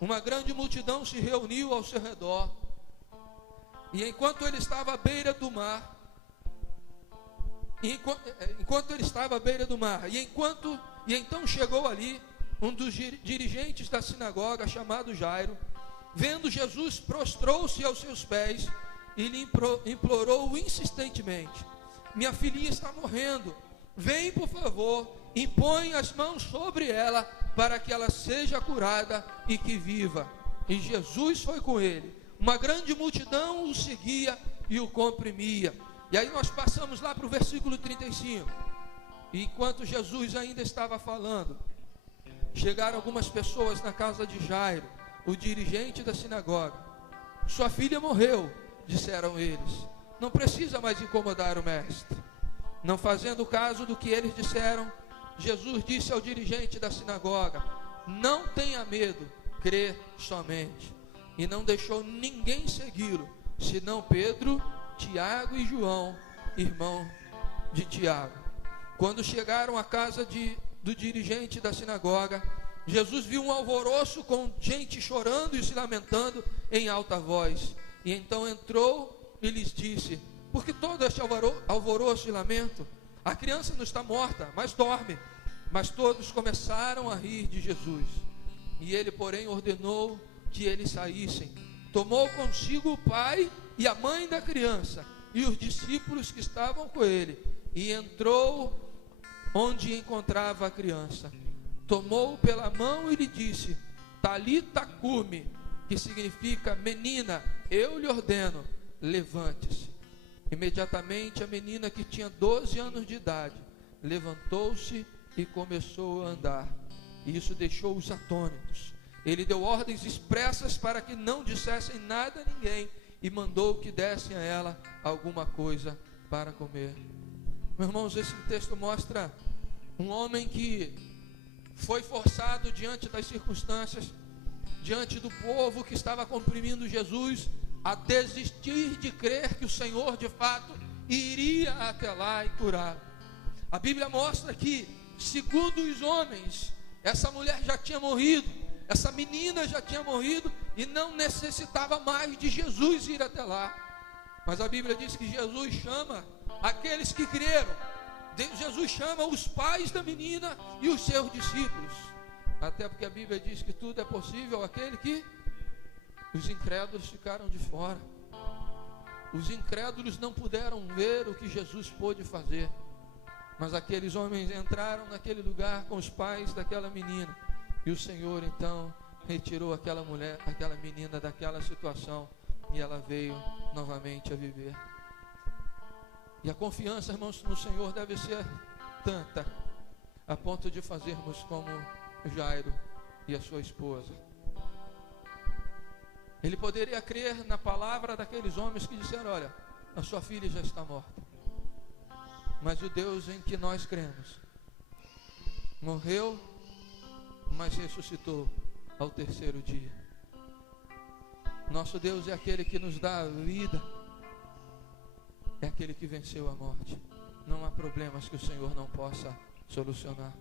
uma grande multidão se reuniu ao seu redor, e enquanto ele estava à beira do mar, e então chegou ali um dos dirigentes da sinagoga, chamado Jairo. Vendo Jesus, prostrou-se aos seus pés e lhe implorou insistentemente: minha filhinha está morrendo, vem por favor, impõe as mãos sobre ela, para que ela seja curada e que viva. E Jesus foi com ele. Uma grande multidão o seguia, e o comprimia. E aí nós passamos lá para o versículo 35. E enquanto Jesus ainda estava falando, chegaram algumas pessoas na casa de Jairo, o dirigente da sinagoga. Sua filha morreu, disseram eles. Não precisa mais incomodar o mestre. Não fazendo caso do que eles disseram, Jesus disse ao dirigente da sinagoga: não tenha medo, crê somente. E não deixou ninguém segui-lo, senão Pedro, Tiago e João, irmão de Tiago. Quando chegaram à casa do dirigente da sinagoga, Jesus viu um alvoroço com gente chorando e se lamentando em alta voz. E então entrou e lhes disse: por que todo este alvoroço e lamento? A criança não está morta, mas dorme. Mas todos começaram a rir de Jesus. E ele, porém, ordenou que eles saíssem. Tomou consigo o pai e a mãe da criança e os discípulos que estavam com ele, e entrou onde encontrava a criança. Tomou-o pela mão e lhe disse: Talita cumi, que significa: menina, eu lhe ordeno, levante-se. Imediatamente a menina, que tinha 12 anos de idade, levantou-se e começou a andar. E isso deixou-os atônitos. Ele deu ordens expressas para que não dissessem nada a ninguém, e mandou que dessem a ela alguma coisa para comer. Meus irmãos, esse texto mostra um homem que foi forçado diante das circunstâncias, diante do povo que estava comprimindo Jesus, a desistir de crer que o Senhor de fato iria até lá e curá-lo. A Bíblia mostra que, segundo os homens, essa mulher já tinha morrido, essa menina já tinha morrido e não necessitava mais de Jesus ir até lá. Mas a Bíblia diz que Jesus chama aqueles que creram. Jesus chama os pais da menina e os seus discípulos. Até porque a Bíblia diz que tudo é possível àquele que... Os incrédulos ficaram de fora. Os incrédulos não puderam ver o que Jesus pôde fazer. Mas aqueles homens entraram naquele lugar com os pais daquela menina. E o Senhor então retirou aquela mulher, aquela menina daquela situação, e ela veio novamente a viver. E a confiança, irmãos, no Senhor deve ser tanta, a ponto de fazermos como Jairo e a sua esposa. Ele poderia crer na palavra daqueles homens que disseram: olha, a sua filha já está morta. Mas o Deus em que nós cremos morreu, mas ressuscitou ao terceiro dia. Nosso Deus é aquele que nos dá a vida, é aquele que venceu a morte. Não há problemas que o Senhor não possa solucionar.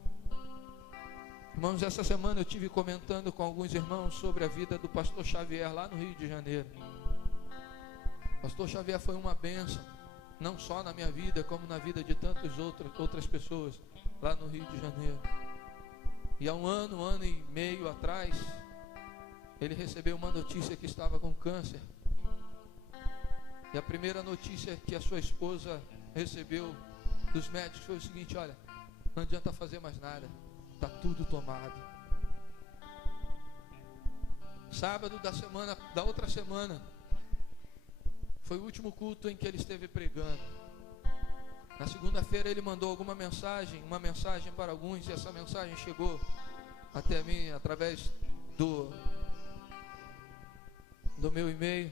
Irmãos, essa semana eu tive comentando com alguns irmãos sobre a vida do pastor Xavier lá no Rio de Janeiro. O pastor Xavier foi uma bênção, não só na minha vida, como na vida de tantas outras pessoas lá no Rio de Janeiro. E há um ano e meio atrás, ele recebeu uma notícia que estava com câncer. E a primeira notícia que a sua esposa recebeu dos médicos foi o seguinte: olha, não adianta fazer mais nada, está tudo tomado. Sábado da outra semana, foi o último culto em que ele esteve pregando. Na segunda-feira ele mandou uma mensagem para alguns, e essa mensagem chegou até mim através do meu e-mail.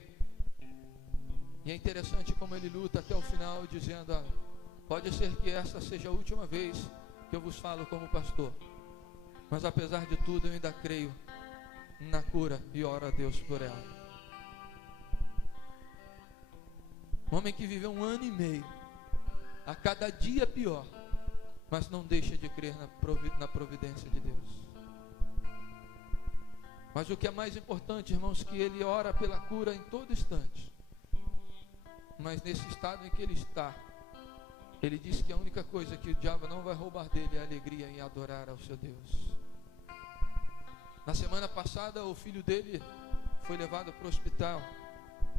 E é interessante como ele luta até o final, dizendo: olha, pode ser que essa seja a última vez que eu vos falo como pastor, mas apesar de tudo eu ainda creio na cura e oro a Deus por ela. Um homem que viveu 1 ano e meio, a cada dia pior, mas não deixa de crer na providência de Deus. Mas o que é mais importante, irmãos, que ele ora pela cura em todo instante. Mas nesse estado em que ele está, ele diz que a única coisa que o diabo não vai roubar dele é a alegria em adorar ao seu Deus. Na semana passada, o filho dele foi levado para o hospital,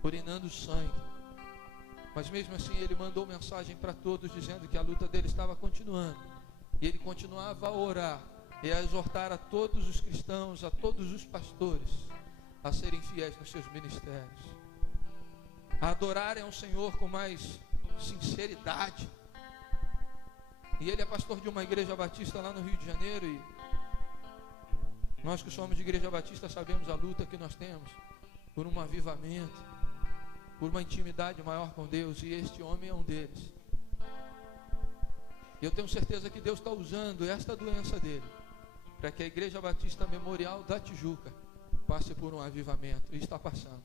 urinando sangue. Mas mesmo assim ele mandou mensagem para todos, dizendo que a luta dele estava continuando. E ele continuava a orar e a exortar a todos os cristãos, a todos os pastores, a serem fiéis nos seus ministérios. a adorarem ao Senhor com mais sinceridade. E ele é pastor de uma igreja batista lá no Rio de Janeiro, e nós que somos de igreja batista sabemos a luta que nós temos por um avivamento, por uma intimidade maior com Deus, e este homem é um deles. Eu tenho certeza que Deus está usando esta doença dele para que a Igreja Batista Memorial da Tijuca passe por um avivamento, e está passando.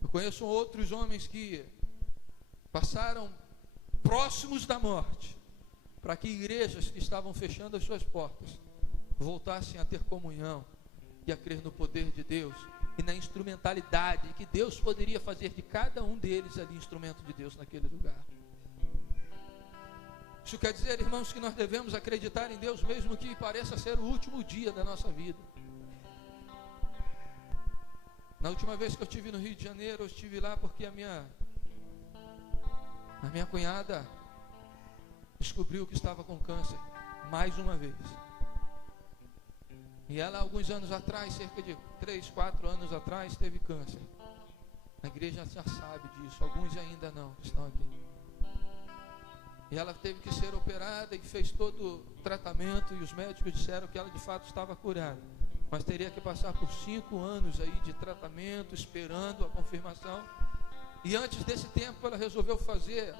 Eu conheço outros homens que passaram próximos da morte, para que igrejas que estavam fechando as suas portas voltassem a ter comunhão e a crer no poder de Deus e na instrumentalidade que Deus poderia fazer de cada um deles ali, instrumento de Deus naquele lugar. Isso quer dizer, irmãos, que nós devemos acreditar em Deus mesmo que pareça ser o último dia da nossa vida. Na última vez que eu estive no Rio de Janeiro, eu estive lá porque a minha cunhada descobriu que estava com câncer, mais uma vez. E ela, alguns anos atrás, cerca de 3, 4 anos atrás, teve câncer. A igreja já sabe disso, alguns ainda não, estão aqui. E ela teve que ser operada e fez todo o tratamento, e os médicos disseram que ela de fato estava curada, mas teria que passar por 5 anos aí de tratamento, esperando a confirmação. E antes desse tempo ela resolveu fazer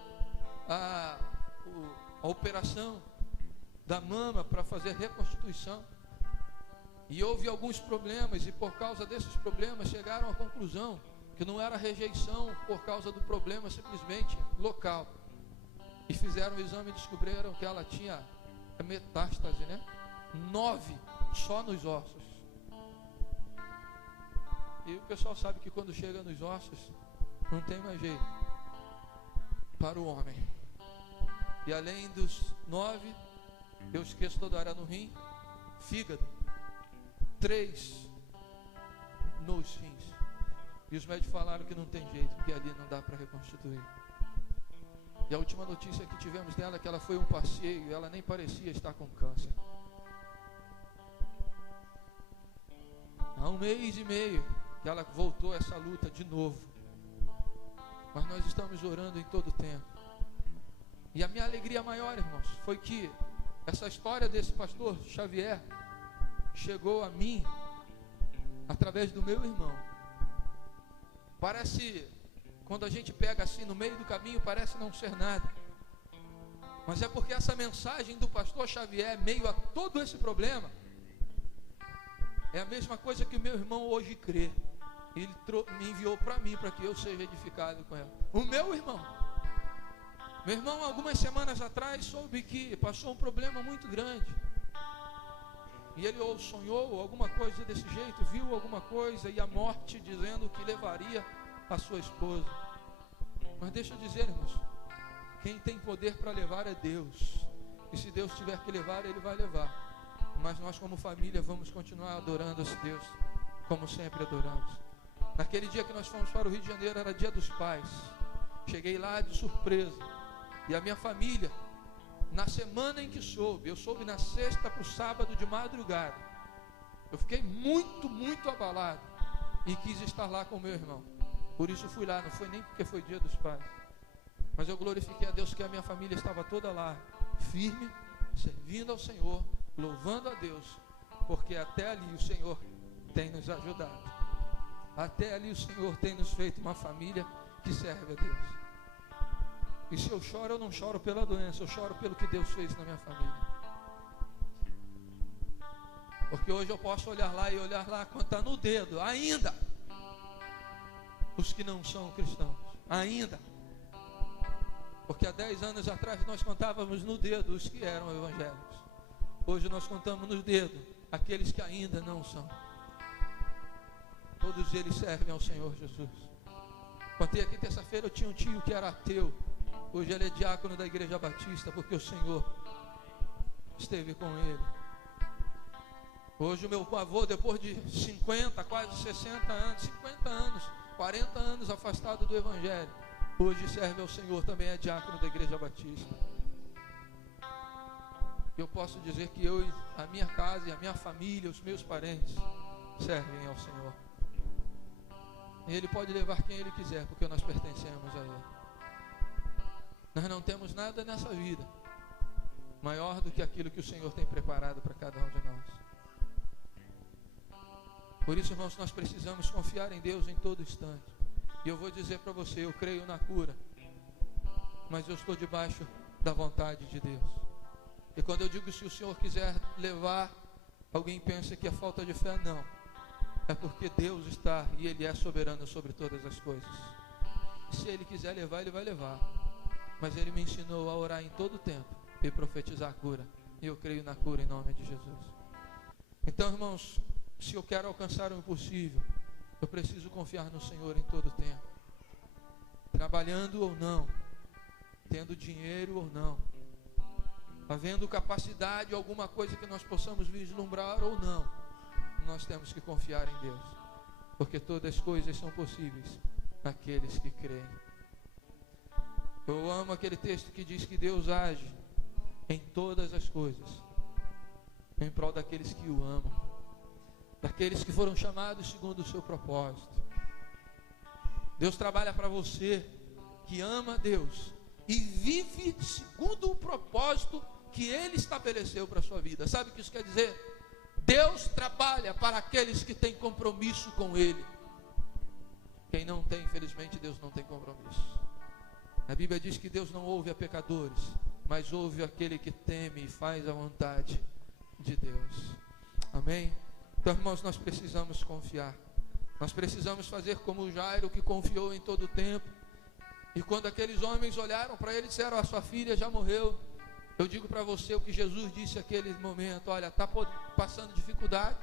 a operação da mama para fazer reconstituição. E houve alguns problemas, e por causa desses problemas chegaram à conclusão que não era rejeição por causa do problema simplesmente local. E fizeram o exame e descobriram que ela tinha metástase, 9 só nos ossos. E o pessoal sabe que quando chega nos ossos não tem mais jeito para o homem. E além dos 9, eu esqueço toda hora no rim, fígado, 3 nos rins. E os médicos falaram que não tem jeito, porque ali não dá para reconstituir. E a última notícia que tivemos dela é que ela foi um passeio e ela nem parecia estar com câncer. Há 1 mês e meio que ela voltou a essa luta de novo. Mas nós estamos orando em todo o tempo. E a minha alegria maior, irmãos, foi que essa história desse pastor Xavier chegou a mim através do meu irmão. Parece, quando a gente pega assim no meio do caminho, parece não ser nada. Mas é porque essa mensagem do pastor Xavier, meio a todo esse problema, é a mesma coisa que o meu irmão hoje crê. Ele me enviou para mim, para que eu seja edificado com ela. O meu irmão, algumas semanas atrás, soube que passou um problema muito grande. E ele ou sonhou alguma coisa desse jeito, viu alguma coisa, e a morte dizendo que levaria a sua esposa. Mas deixa eu dizer, irmãos, quem tem poder para levar é Deus. E se Deus tiver que levar, Ele vai levar. Mas nós como família vamos continuar adorando esse Deus, como sempre adoramos. Naquele dia que nós fomos para o Rio de Janeiro, era dia dos pais. Cheguei lá de surpresa. E a minha família, na semana em que soube, eu soube na sexta para o sábado de madrugada. Eu fiquei muito, muito abalado e quis estar lá com o meu irmão. Por isso fui lá, não foi nem porque foi dia dos pais. Mas eu glorifiquei a Deus que a minha família estava toda lá, firme, servindo ao Senhor, louvando a Deus, porque até ali o Senhor tem nos ajudado. Até ali o Senhor tem nos feito uma família que serve a Deus. E se eu choro, eu não choro pela doença, eu choro pelo que Deus fez na minha família. Porque hoje eu posso olhar lá e olhar lá quanto está no dedo, ainda. Os que não são cristãos, ainda. Porque há 10 anos atrás nós contávamos no dedo os que eram evangélicos. Hoje nós contamos no dedo aqueles que ainda não são. Todos eles servem ao Senhor Jesus. Contei aqui terça-feira, eu tinha um tio que era ateu. Hoje ele é diácono da Igreja Batista, porque o Senhor esteve com ele. Hoje o meu avô, depois de 50, quase 60 anos, 50 anos, 40 anos afastado do Evangelho, hoje serve ao Senhor, também é diácono da Igreja Batista. Eu posso dizer que eu, a minha casa e a minha família, os meus parentes, servem ao Senhor. E Ele pode levar quem Ele quiser, porque nós pertencemos a Ele. Nós não temos nada nessa vida maior do que aquilo que o Senhor tem preparado para cada um de nós. Por isso, irmãos, nós precisamos confiar em Deus em todo instante. E eu vou dizer para você, eu creio na cura, mas eu estou debaixo da vontade de Deus. E quando eu digo se o Senhor quiser levar, alguém pensa que é falta de fé. Não, é porque Deus está e Ele é soberano sobre todas as coisas. Se Ele quiser levar, Ele vai levar. Mas Ele me ensinou a orar em todo o tempo e profetizar a cura. E eu creio na cura em nome de Jesus. Então, irmãos, se eu quero alcançar o impossível, eu preciso confiar no Senhor em todo o tempo. Trabalhando ou não, tendo dinheiro ou não, havendo capacidade, alguma coisa que nós possamos vislumbrar ou não, nós temos que confiar em Deus, porque todas as coisas são possíveis naqueles que creem. Eu amo aquele texto que diz que Deus age em todas as coisas em prol daqueles que o amam, daqueles que foram chamados segundo o seu propósito. Deus trabalha para você que ama a Deus e vive segundo o propósito que Ele estabeleceu para a sua vida. Sabe o que isso quer dizer? Deus trabalha para aqueles que têm compromisso com Ele. Quem não tem, infelizmente, Deus não tem compromisso. A Bíblia diz que Deus não ouve a pecadores, mas ouve aquele que teme e faz a vontade de Deus. Amém? Então, irmãos, nós precisamos confiar. Nós precisamos fazer como o Jairo, que confiou em todo o tempo. E quando aqueles homens olharam para ele e disseram: a sua filha já morreu. Eu digo para você o que Jesus disse naquele momento: olha, está passando dificuldade,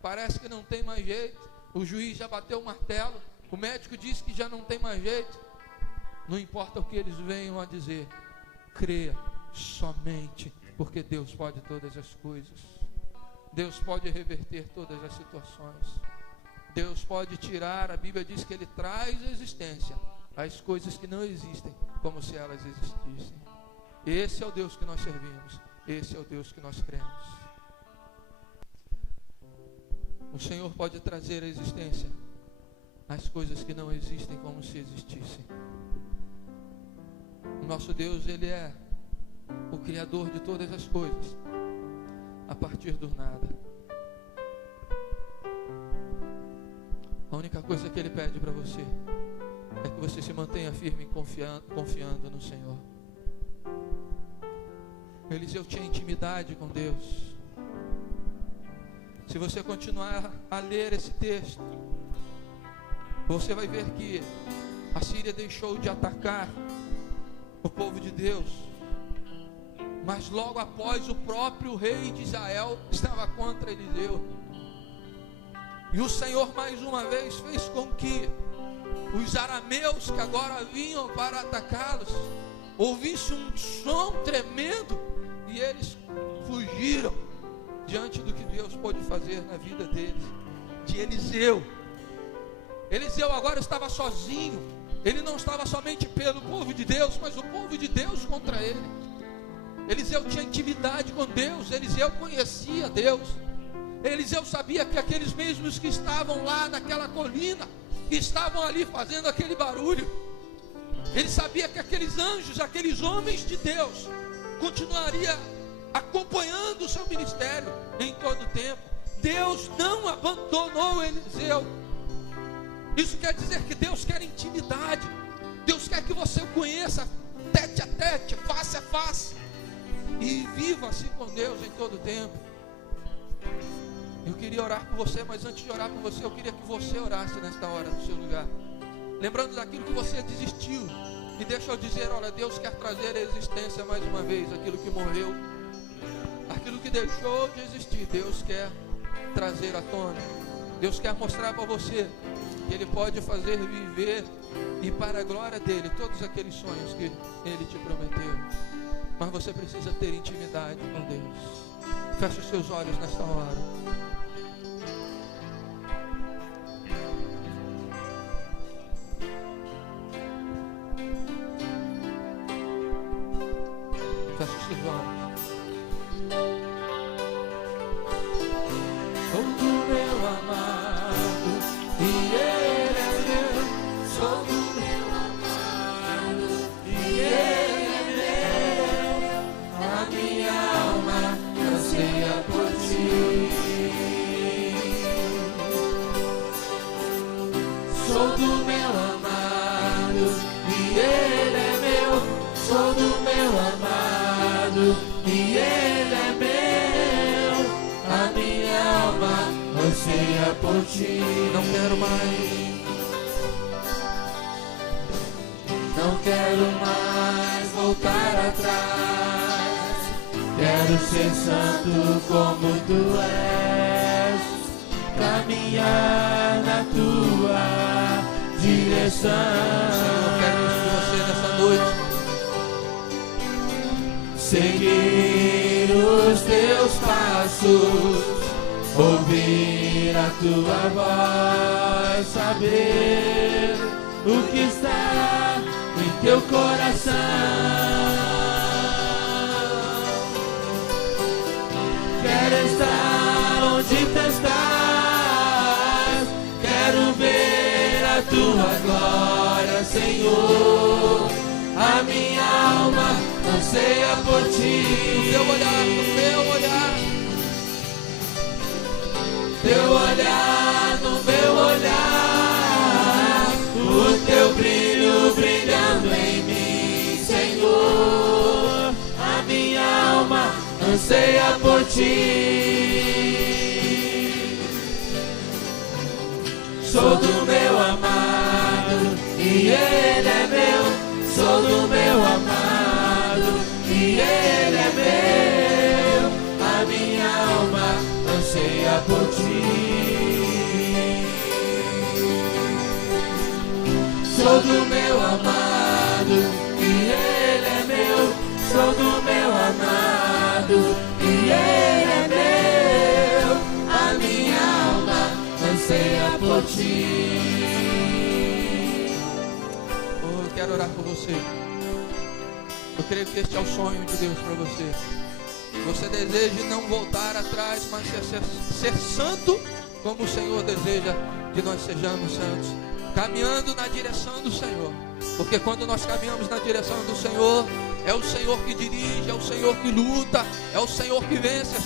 parece que não tem mais jeito. O juiz já bateu o martelo, o médico disse que já não tem mais jeito. Não importa o que eles venham a dizer, creia somente, porque Deus pode todas as coisas. Deus pode reverter todas as situações. Deus pode tirar, a Bíblia diz que Ele traz à existência as coisas que não existem, como se elas existissem. Esse é o Deus que nós servimos. Esse é o Deus que nós cremos. O Senhor pode trazer à existência as coisas que não existem, como se existissem. O nosso Deus, Ele é o Criador de todas as coisas, a partir do nada. A única coisa que Ele pede para você é que você se mantenha firme confiando no Senhor. Eliseu tinha intimidade com Deus. Se você continuar a ler esse texto, você vai ver que a Síria deixou de atacar o povo de Deus, mas logo após o próprio rei de Israel estava contra Eliseu. E o Senhor mais uma vez fez com que os arameus que agora vinham para atacá-los ouvissem um som tremendo e eles fugiram diante do que Deus pôde fazer na vida deles. De Eliseu. Eliseu agora estava sozinho. Ele não estava somente pelo povo de Deus, mas o povo de Deus contra ele. Eliseu tinha intimidade com Deus. Eliseu conhecia Deus. Eliseu sabia que aqueles mesmos que estavam lá naquela colina, que estavam ali fazendo aquele barulho, ele sabia que aqueles anjos, aqueles homens de Deus, continuaria acompanhando o seu ministério em todo o tempo. Deus não abandonou Eliseu. Isso quer dizer que Deus quer intimidade. Deus quer que você o conheça tete a tete, face a face, e viva assim com Deus em todo o tempo. Eu queria orar por você, mas antes de orar por você, eu queria que você orasse nesta hora no seu lugar, lembrando daquilo que você desistiu. E deixa eu dizer, olha, Deus quer trazer à existência mais uma vez aquilo que morreu, aquilo que deixou de existir. Deus quer trazer à tona. Deus quer mostrar para você que Ele pode fazer viver, e para a glória dEle, todos aqueles sonhos que Ele te prometeu. Mas você precisa ter intimidade com Deus. Feche os seus olhos nesta hora. Feche os seus olhos. Sou do meu amado e Ele é meu ti. Não quero mais. Não quero mais voltar atrás. Quero ser santo como tu és, caminhar na tua direção. Senhor, eu quero isso de você nessa noite. Seguir os teus passos, ouvir a tua voz, saber o que está em teu coração. Quero estar onde tu estás, quero ver a tua glória, Senhor. A minha alma anseia por ti. No teu olhar, no meu olhar. Teu olhar, no meu olhar, o teu brilho brilhando em mim, Senhor. A minha alma anseia por ti. Sou do meu amado e ele é meu. Sou do meu amado e ele é meu. A minha alma anseia por ti. Sou do meu amado e ele é meu. Sou do meu amado e ele é meu. A minha alma anseia por ti. Quero orar por você. Eu creio que este é o sonho de Deus para você. Você deseja não voltar atrás, mas ser santo como o Senhor deseja que nós sejamos santos, caminhando na direção do Senhor. Porque quando nós caminhamos na direção do Senhor, é o Senhor que dirige, é o Senhor que luta, é o Senhor que vence as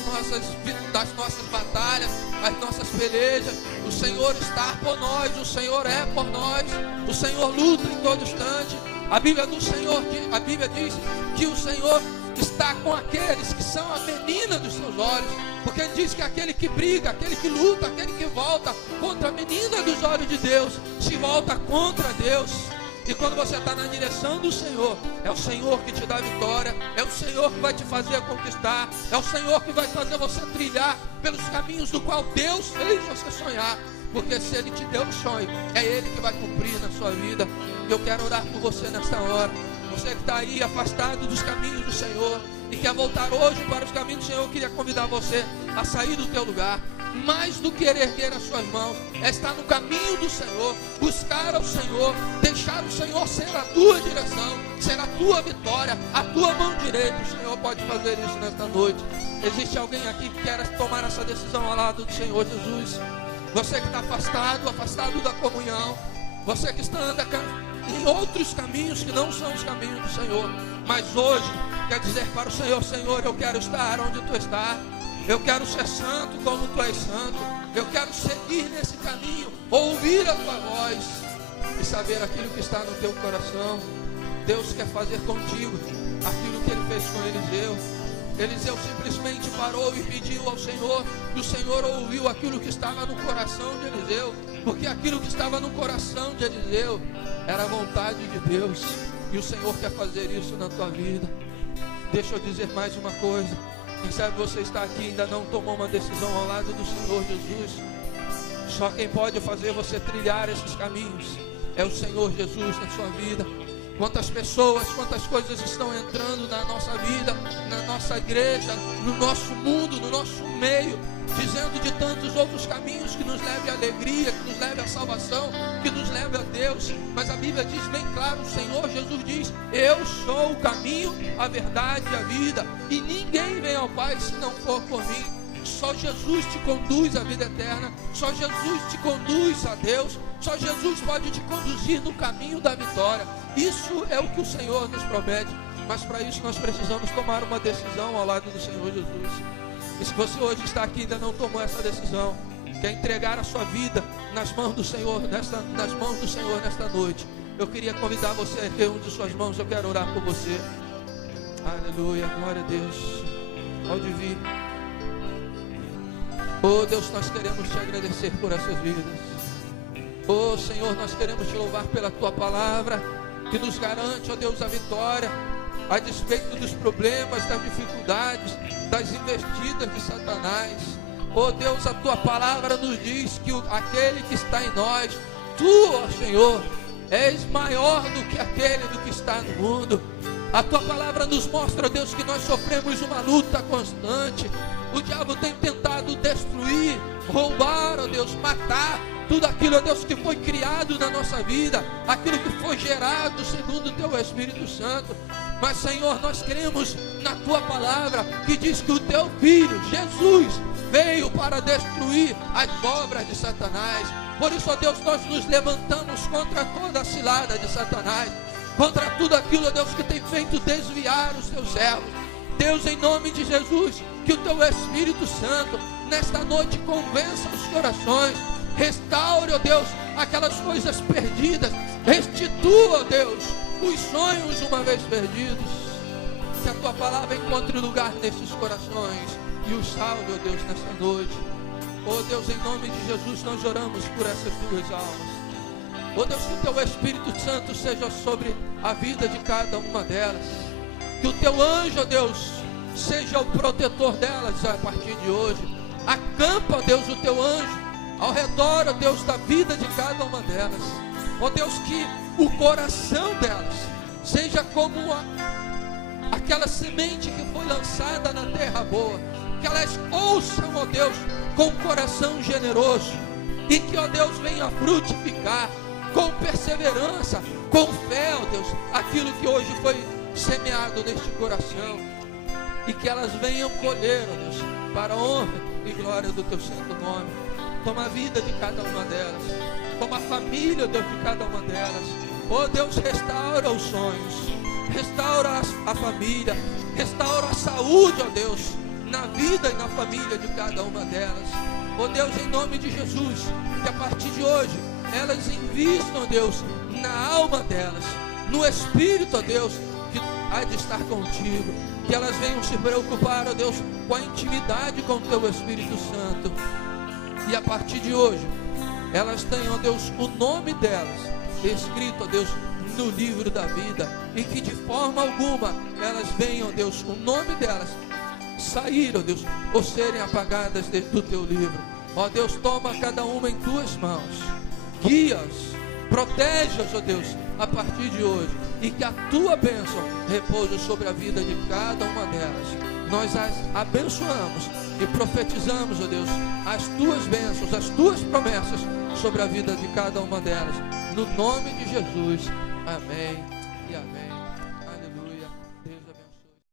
nossas batalhas, as nossas pelejas. O Senhor está por nós, o Senhor é por nós, o Senhor luta em todo instante. A Bíblia diz que o Senhor está com aqueles que são a menina dos seus olhos, porque ele diz que aquele que briga, aquele que luta, aquele que volta contra a menina dos olhos de Deus, se volta contra Deus. E quando você está na direção do Senhor, é o Senhor que te dá vitória, é o Senhor que vai te fazer conquistar, é o Senhor que vai fazer você trilhar pelos caminhos do qual Deus fez você sonhar. Porque se Ele te deu um sonho, é Ele que vai cumprir na sua vida. Eu quero orar por você nesta hora. Você que está aí afastado dos caminhos do Senhor e quer voltar hoje para os caminhos do Senhor, eu queria convidar você a sair do teu lugar. Mais do que erguer as suas mãos, é estar no caminho do Senhor, buscar ao Senhor, deixar o Senhor ser a tua direção, ser a tua vitória, a tua mão direita. O Senhor pode fazer isso nesta noite. Existe alguém aqui que quer tomar essa decisão ao lado do Senhor Jesus? Você que está afastado da comunhão, você que anda em outros caminhos que não são os caminhos do Senhor, mas hoje quer dizer para o Senhor: Senhor, eu quero estar onde Tu estás. Eu quero ser santo como Tu és santo. Eu quero seguir nesse caminho, ouvir a Tua voz e saber aquilo que está no teu coração. Deus quer fazer contigo aquilo que Ele fez com Eliseu. Eliseu simplesmente parou e pediu ao Senhor, e o Senhor ouviu aquilo que estava no coração de Eliseu, porque aquilo que estava no coração de Eliseu era a vontade de Deus, e o Senhor quer fazer isso na tua vida. Deixa eu dizer mais uma coisa. Quem sabe você está aqui e ainda não tomou uma decisão ao lado do Senhor Jesus. Só quem pode fazer você trilhar esses caminhos é o Senhor Jesus na sua vida. Quantas pessoas, quantas coisas estão entrando na nossa vida, na nossa igreja, no nosso mundo, no nosso meio, dizendo de tantos outros caminhos que nos leve à alegria, que nos leve à salvação, que nos leve a Deus. Mas a Bíblia diz bem claro, o Senhor Jesus diz: eu sou o caminho, a verdade e a vida, e ninguém vem ao Pai se não for por mim. Só Jesus te conduz à vida eterna, só Jesus te conduz a Deus, só Jesus pode te conduzir no caminho da vitória. Isso é o que o Senhor nos promete, mas para isso nós precisamos tomar uma decisão ao lado do Senhor Jesus. E se você hoje está aqui e ainda não tomou essa decisão, quer entregar a sua vida nas mãos do Senhor, nesta noite, eu queria convidar você a erguer uma de suas mãos. Eu quero orar por você. Aleluia, glória a Deus. Pode vir. Oh Deus, nós queremos te agradecer por essas vidas. Oh Senhor, nós queremos te louvar pela tua palavra, que nos garante, ó Deus, a vitória, a despeito dos problemas, das dificuldades, das investidas de Satanás. Oh Deus, a tua palavra nos diz que aquele que está em nós, tu, ó Senhor, és maior do que aquele do que está no mundo. A tua palavra nos mostra, ó Deus, que nós sofremos uma luta constante. O diabo tem tentado destruir, roubar, ó Deus, matar tudo aquilo, ó Deus, que foi criado na nossa vida, aquilo que foi gerado segundo o teu Espírito Santo. Mas Senhor, nós cremos na tua palavra, que diz que o teu Filho, Jesus, veio para destruir as obras de Satanás. Por isso, ó Deus, nós nos levantamos contra toda a cilada de Satanás, contra tudo aquilo, ó Deus, que tem feito desviar os teus servos. Deus, em nome de Jesus, que o teu Espírito Santo nesta noite convença os corações, restaure, ó Deus, aquelas coisas perdidas, restitua, ó Deus, os sonhos uma vez perdidos. Que a tua palavra encontre lugar nesses corações e os salve, ó Deus, nesta noite. Ó Deus, em nome de Jesus, nós oramos por essas duas almas. Ó Deus, que o teu Espírito Santo seja sobre a vida de cada uma delas. Que o teu anjo, ó Deus, seja o protetor delas a partir de hoje. Acampa, ó Deus, o teu anjo ao redor, ó Deus, da vida de cada uma delas. Ó Deus, que o coração delas seja como aquela semente que foi lançada na terra boa. Que elas ouçam, ó Deus, com um coração generoso. E que, ó Deus, venha frutificar com perseverança, com fé, ó Deus, aquilo que hoje foi semeado neste coração. E que elas venham colher, ó Deus, para a honra e glória do teu santo nome. Toma a vida de cada uma delas, toma a família, ó Deus, de cada uma delas. Ó Deus, restaura os sonhos, restaura a família, restaura a saúde, ó Deus, na vida e na família de cada uma delas. Ó Deus, em nome de Jesus, que a partir de hoje elas invistam, ó Deus, na alma delas, no espírito, ó Deus, que há de estar contigo. Que elas venham se preocupar, ó Deus, com a intimidade com o teu Espírito Santo. E a partir de hoje elas tenham, ó Deus, o nome delas escrito, ó Deus, no livro da vida. E que de forma alguma elas venham, ó Deus, o nome delas sair, ó Deus, ou serem apagadas do teu livro. Ó Deus, toma cada uma em tuas mãos, guia-as, protege-as, ó Deus, a partir de hoje. E que a tua bênção repouse sobre a vida de cada uma delas. Nós as abençoamos e profetizamos, ó Deus, as tuas bênçãos, as tuas promessas sobre a vida de cada uma delas. No nome de Jesus. Amém e amém.